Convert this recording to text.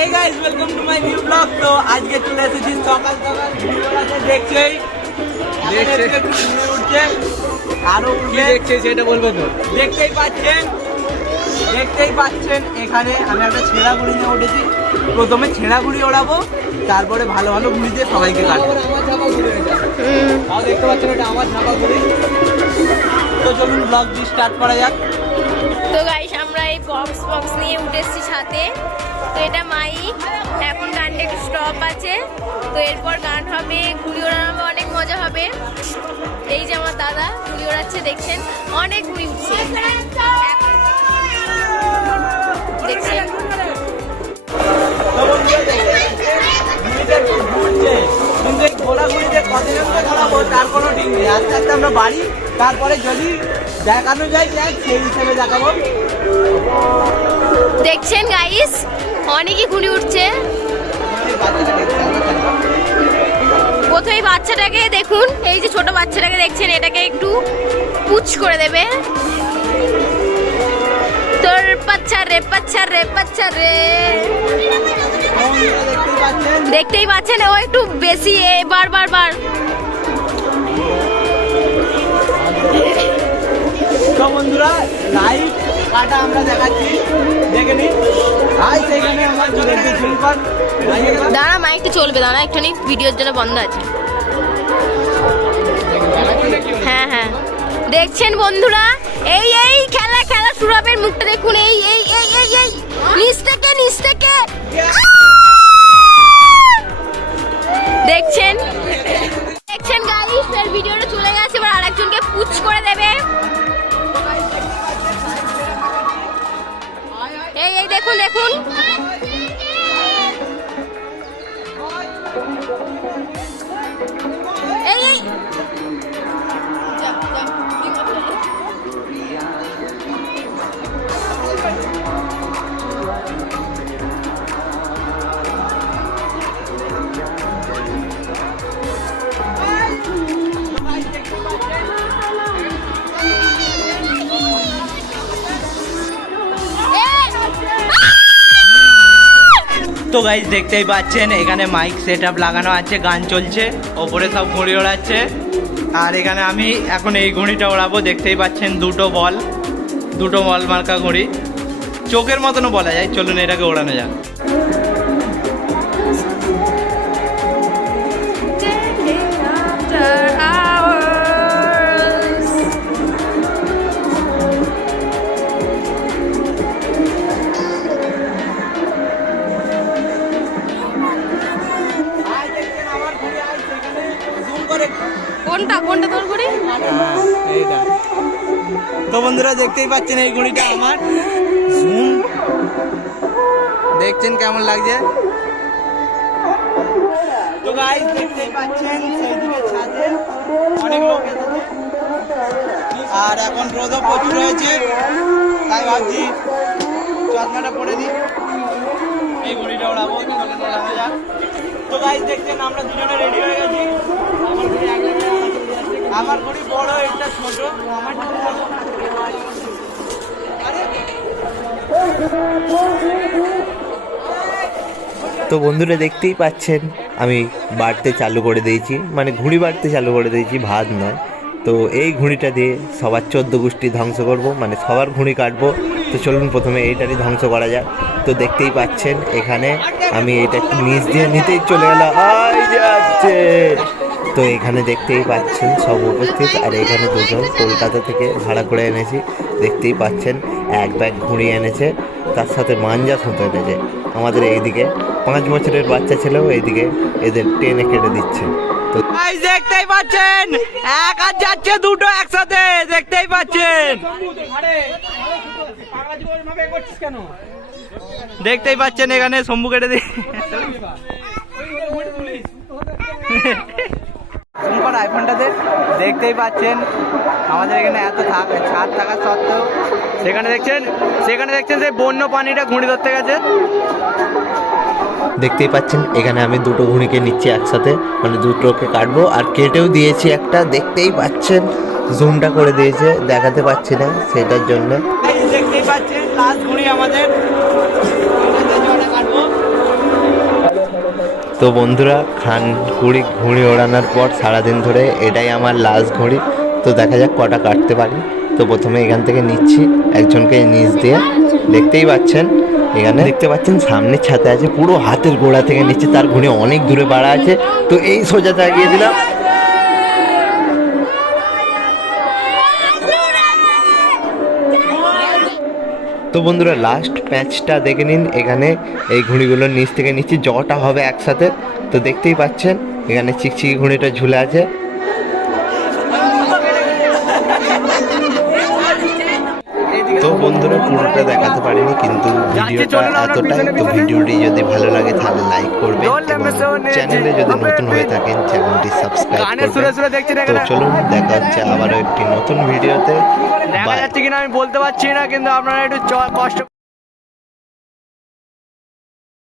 Hey guys, welcome to my new vlog. তো আজকে চলে এসেছি সকাল সকাল ভিডিওটাতে দেখছেই একটু ঘুরে উঠছে আরো উঠবে দেখছে সেটা বলবো তো দেখতেই পাচ্ছেন এখানে আমি একটা ছেঁড়া ঘুড়ি নিয়ে উঠেছি। প্রথমে ছেঁড়া ঘুড়ি ওড়াবো, তারপরে ভালো ভালো ঘুড়ি দিয়ে সবাইকে কাটবো। আমার দেখতে পাচ্ছেন এটা আমার ঝাপা ঘুড়ি। তো চলুন ব্লগটি স্টার্ট করা যাক। তো গাইস আমরা এই বক্স নিয়ে উঠেছি ছাদে। তো এটা মাইক, এখন গানটা একটু স্টপ আছে। তো এরপর গান হবে, ঘুড়ি ওড়ানো, অনেক মজা হবে। এই যে আমার দাদা ঘুড়ি ওড়াচ্ছে, দেখছেন অনেক ঘুড়ি উঠছে দেখছেন। তার কোনো ঠিক নেই, আস্তে আস্তে আমরা বাড়ি, তারপরে যদি দেখানো যায় সেই হিসেবে দেখাবো। দেখছেন গাইস অনেকই ঘুড়ি উঠছে। প্রথমে বাচ্চাটাকে দেখুন, এই যে ছোট বাচ্চাটাকে দেখছেন, এটাকে একটু পুচ করে দেবে। তোর বাচ্চা রে দেখতেই পাচ্ছেন ও একটু বেশি বার তো বন্ধুরা লাইভ কাটা আমরা দেখাচ্ছি, দেখে নিন। সেখানে আমার দাঁড়া, মাইকটা চলবে, দাঁড়া একটু নি, ভিডিওর জন্য বন্ধ আছে। হ্যাঁ দেখছেন বন্ধুরা, এই খেলা শুরু হবে। মুখটা দেখুন, এই নিচ থেকে দেখছেন গাইস, এর ভিডিওটা চলে গেছে। এবার আরেকজনকে পুচ করে দেবে। এই দেখুন এই তো গাইস দেখতেই পাচ্ছেন এখানে মাইক সেট আপ লাগানো আছে, গান চলছে, ওপরে সব ঘুড়ি ওড়াচ্ছে। আর এখানে আমি এখন এই ঘুড়িটা ওড়াবো। দেখতেই পাচ্ছেন দুটো বল মার্কা ঘুড়ি, চোখের মতনও বলা যায়। চলুন এটাকে ওড়ানো যাক। কোনটা তোর ঘুড়ি? এইটা। তো বন্ধুরা দেখতেই পাচ্ছেন এই ঘুড়িটা আমার। জুম দেখছেন কেমন লাগছে। তো গাইস দেখতেই পাচ্ছেন সেইদিকে ছাদে অনেক লোক এসেছে, আর এখন রোদও প্রচুর হয়েছে, তাই ভাবছি চশমাটা পরে দিই, এই ঘুড়িটা ওড়াবো। তো গাইস দেখছেন আমরা দুজনে রেডি হয়ে গেছি। আমার ঘুড়ি বড়, এটা ছোট। তো বন্ধুরা দেখতেই পাচ্ছেন আমি বাড়তে চালু করে দিয়েছি, মানে ঘুড়ি বাড়তে চালু করে দিয়েছি, ভাত নয়। তো এই ঘুড়িটা দিয়ে সবার 14 গোষ্ঠী ধ্বংস করব, মানে সবার ঘুড়ি কাটবো। তো চলুন প্রথমে এইটারই ধ্বংস করা যাক। তো দেখতেই পাচ্ছেন এখানে আমি এটা একটু নিচ দিয়ে নিতেই চলে গেল, যাচ্ছে। তো এখানে দেখতেই পাচ্ছেন সব উপস্থিত, আর এখানে দুজন কলকাতা থেকে ভাড়া করে এনেছি। দেখতেই পাচ্ছেন এক ব্যাগ ঘুড়ি এনেছে, তার সাথে মাঞ্জা সুতো এনেছে। আমাদের এইদিকে 5 বছরের বাচ্চা ছেলেও এইদিকে এদের টেনে কেটে দিচ্ছে। তো দেখতেই পাচ্ছেন এক আর যাচ্ছে দুটো একসাথে, দেখতেই পাচ্ছেন এখানে শম্ভু কেটে দি আইফোনটাতে। দেখতেই পাচ্ছেন আমাদের এখানে এত ছাদ থাকা সত্ত্বেও সেখানে দেখছেন সেই বন্য পানিটা ঘুড়ি ধরতে গেছে। দেখতেই পাচ্ছেন এখানে আমি দুটো ঘুড়িকে নিচ্ছি একসাথে, মানে দুটোকে কাটবো, আর কেটেও দিয়েছি একটা। দেখতেই পাচ্ছেন জুমটা করে দিয়েছে, দেখাতে পাচ্ছি না সেটার জন্য। দেখতেই পাচ্ছেন লাস্ট ঘুড়ি আমাদের, কাটবো। তো বন্ধুরা খান কুড়ি ঘুড়ি ওড়ানোর পর সারাদিন ধরে এটাই আমার লাস্ট ঘুড়ি। তো দেখা যাক কটা কাটতে পারি। তো প্রথমে এখান থেকে নিচ্ছি একজনকে নিচ দিয়ে, দেখতেই পাচ্ছেন এখানে দেখতে পাচ্ছেন সামনের ছাতে আছে, পুরো হাতের গোড়া থেকে নিচ্ছে, তার ঘুড়ি অনেক দূরে বাড়া আছে। তো এই সোজা তাকিয়ে দিলাম। তো বন্ধুরা লাস্ট প্যাচটা দেখে নিন, এখানে এই ঘুড়িগুলোর নিচ থেকে নিচ্ছি, জটা হবে একসাথে। তো দেখতেই পাচ্ছেন এখানে চিকচিকি ঘুড়িটা ঝুলে আছে। তো বন্ধুরা পুরোটা দেখাতে পারিনি, কিন্তু ভিডিওটা এতটাই। তো ভিডিওটি যদি ভালো লাগে তাহলে লাইক করবেন এবং চ্যানেলে যদি নতুন হয়ে থাকেন চ্যানেলটি সাবস্ক্রাইব করবেন। তো চলুন দেখা হচ্ছে আবারও একটি নতুন ভিডিওতে। দেখা যাচ্ছে কিনা আমি বলতে পারছি না, কিন্তু আপনারা একটু কষ্ট